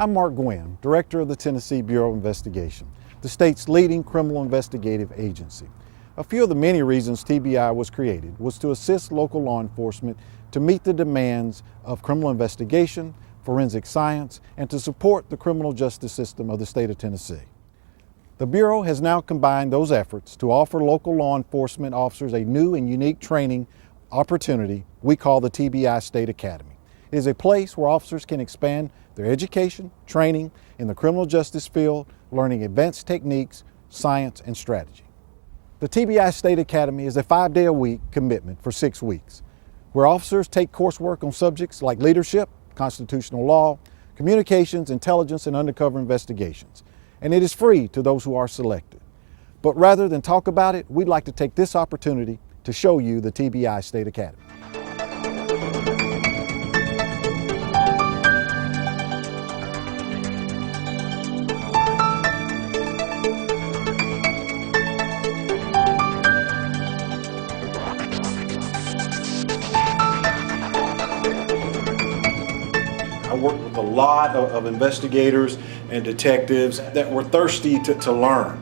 I'm Mark Gwynn, Director of the Tennessee Bureau of Investigation, the state's leading criminal investigative agency. A few of the many reasons TBI was created was to assist local law enforcement to meet the demands of criminal investigation, forensic science, and to support the criminal justice system of the state of Tennessee. The Bureau has now combined those efforts to offer local law enforcement officers a new and unique training opportunity we call the TBI State Academy. It is a place where officers can expand their education, training in the criminal justice field, learning advanced techniques, science, and strategy. The TBI State Academy is a 5-day-a-week commitment for 6 weeks, where officers take coursework on subjects like leadership, constitutional law, communications, intelligence, and undercover investigations. And it is free to those who are selected. But rather than talk about it, we'd like to take this opportunity to show you the TBI State Academy. I worked with a lot of investigators and detectives that were thirsty to learn.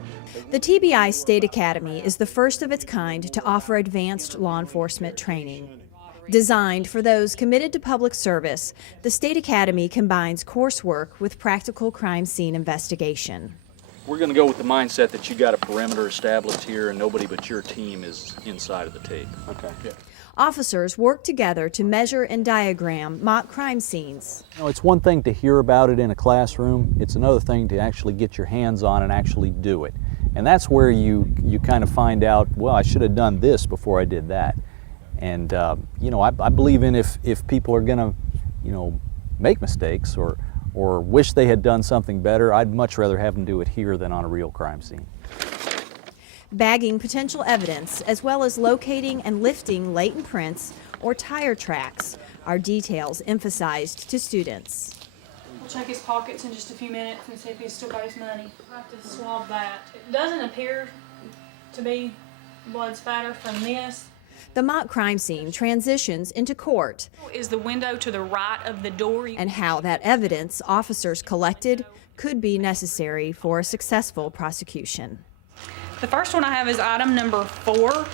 The TBI State Academy is the first of its kind to offer advanced law enforcement training. Designed for those committed to public service, the State Academy combines coursework with practical crime scene investigation. We're going to go with the mindset that you got a perimeter established here and nobody but your team is inside of the tape. Okay. Yeah. Officers work together to measure and diagram mock crime scenes. You know, it's one thing to hear about it in a classroom, it's another thing to actually get your hands on and actually do it. And that's where you kind of find out, well, I should have done this before I did that. And you know, I believe in if people are going to, you know, make mistakes or wish they had done something better, I'd much rather have them do it here than on a real crime scene. Bagging potential evidence, as well as locating and lifting latent prints or tire tracks, are details emphasized to students. We'll check his pockets in just a few minutes and see if he's still got his money. We'll have to swab that. It doesn't appear to be blood spatter from this. The mock crime scene transitions into court. Is the window to the right of the door. And how that evidence officers collected could be necessary for a successful prosecution. The first one I have is item number 4.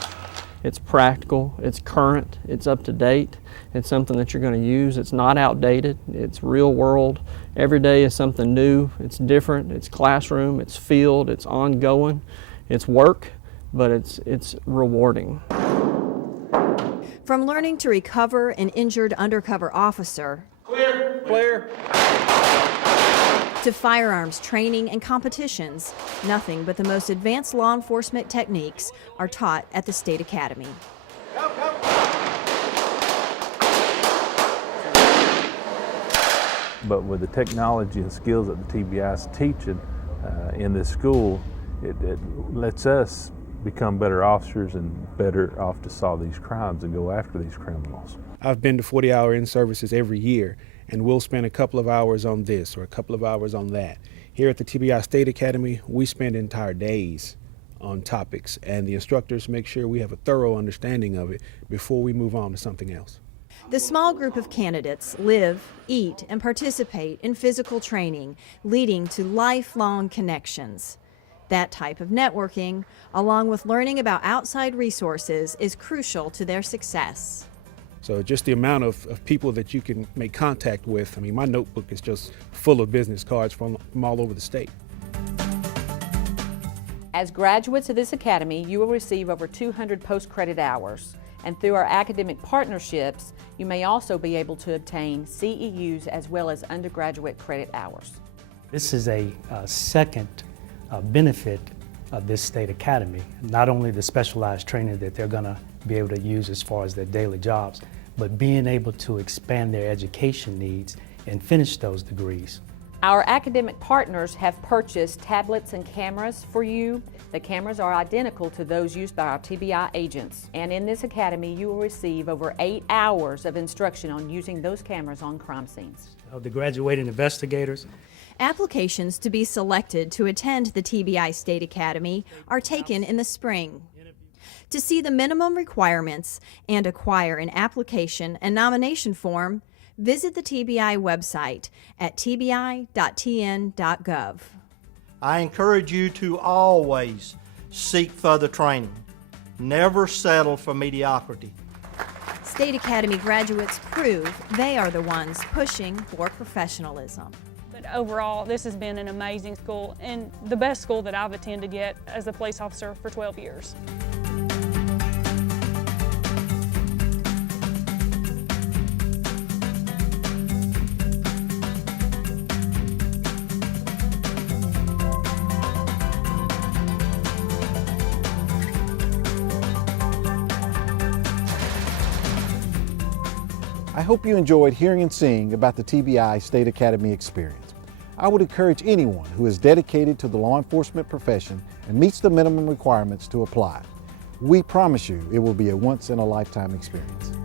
It's practical, it's current, it's up to date, it's something that you're going to use, it's not outdated, it's real world. Every day is something new, it's different, it's classroom, it's field, it's ongoing, it's work, but it's rewarding. From learning to recover an injured undercover officer, Clear. to firearms training and competitions, nothing but the most advanced law enforcement techniques are taught at the State Academy. But with the technology and skills that the TBI is teaching in this school, it lets us become better officers and better off to solve these crimes and go after these criminals. I've been to 40-hour in-services every year, and we'll spend a couple of hours on this or a couple of hours on that. Here at the TBI State Academy, we spend entire days on topics, and the instructors make sure we have a thorough understanding of it before we move on to something else. The small group of candidates live, eat, and participate in physical training, leading to lifelong connections. That type of networking, along with learning about outside resources, is crucial to their success. So just the amount of people that you can make contact with, I mean, my notebook is just full of business cards from all over the state. As graduates of this academy, you will receive over 200 post-credit hours. And through our academic partnerships, you may also be able to obtain CEUs as well as undergraduate credit hours. This is a second benefit of this state academy, not only the specialized training that they're going to be able to use as far as their daily jobs, but being able to expand their education needs and finish those degrees. Our academic partners have purchased tablets and cameras for you. The cameras are identical to those used by our TBI agents. And in this academy, you will receive over 8 hours of instruction on using those cameras on crime scenes. The graduating investigators. Applications to be selected to attend the TBI State Academy are taken in the spring. To see the minimum requirements and acquire an application and nomination form, visit the TBI website at tbi.tn.gov. I encourage you to always seek further training. Never settle for mediocrity. State Academy graduates prove they are the ones pushing for professionalism. But overall, this has been an amazing school and the best school that I've attended yet as a police officer for 12 years. I hope you enjoyed hearing and seeing about the TBI State Academy experience. I would encourage anyone who is dedicated to the law enforcement profession and meets the minimum requirements to apply. We promise you it will be a once-in-a-lifetime experience.